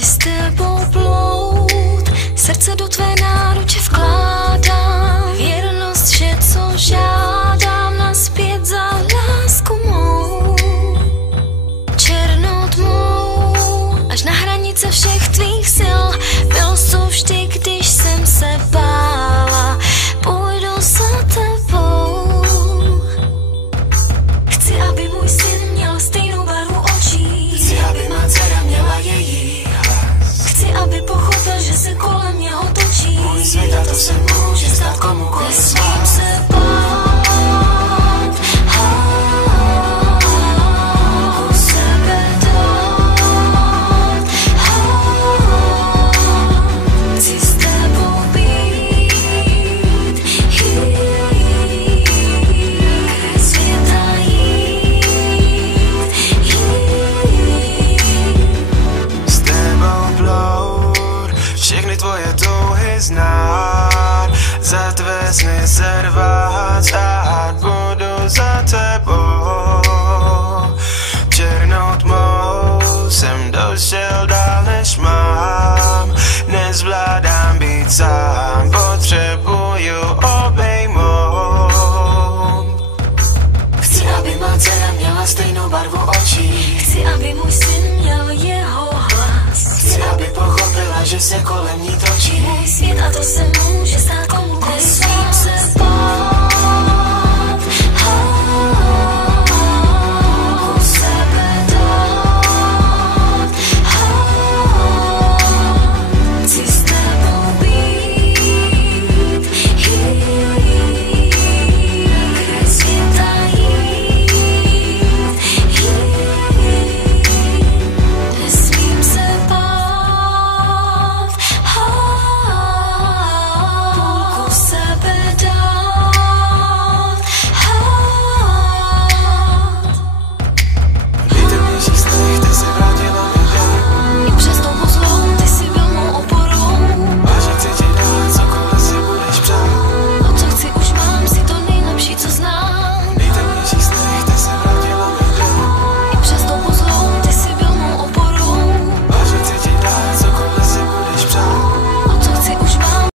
Chci s tebou plout, srdce do tvé náruče vkládám, věrnost vše, co žádám, nazpět za lásku mou. Černou tmou, až na hranice všech tvých sil, bylo jsou vždy, když jsem se bála, půjdu za tebou. Chci, aby můj syn měl stejnou barvu očí, chci, aby má dcera měla její hlas, chci, aby pochopil, že se kolem něho točí. Můj svět a to se může stát komukoliv z Nesmím vás. se bát, u sebe dát, chci s tebou být, ke světa jít. S tebou plout, všechny tvoje touhy znát, za tvé sny se rvát, stát budu za tebou. Černou tmou jsem došel dál, než mám, nezvládám být sám, potřebuju obejmout. Chci, aby má dcera měla stejnou barvu očí, Chci, aby můj syn měl jeho hlas, chci, aby pochopila, že se kolem ní točí. můj svět a to se může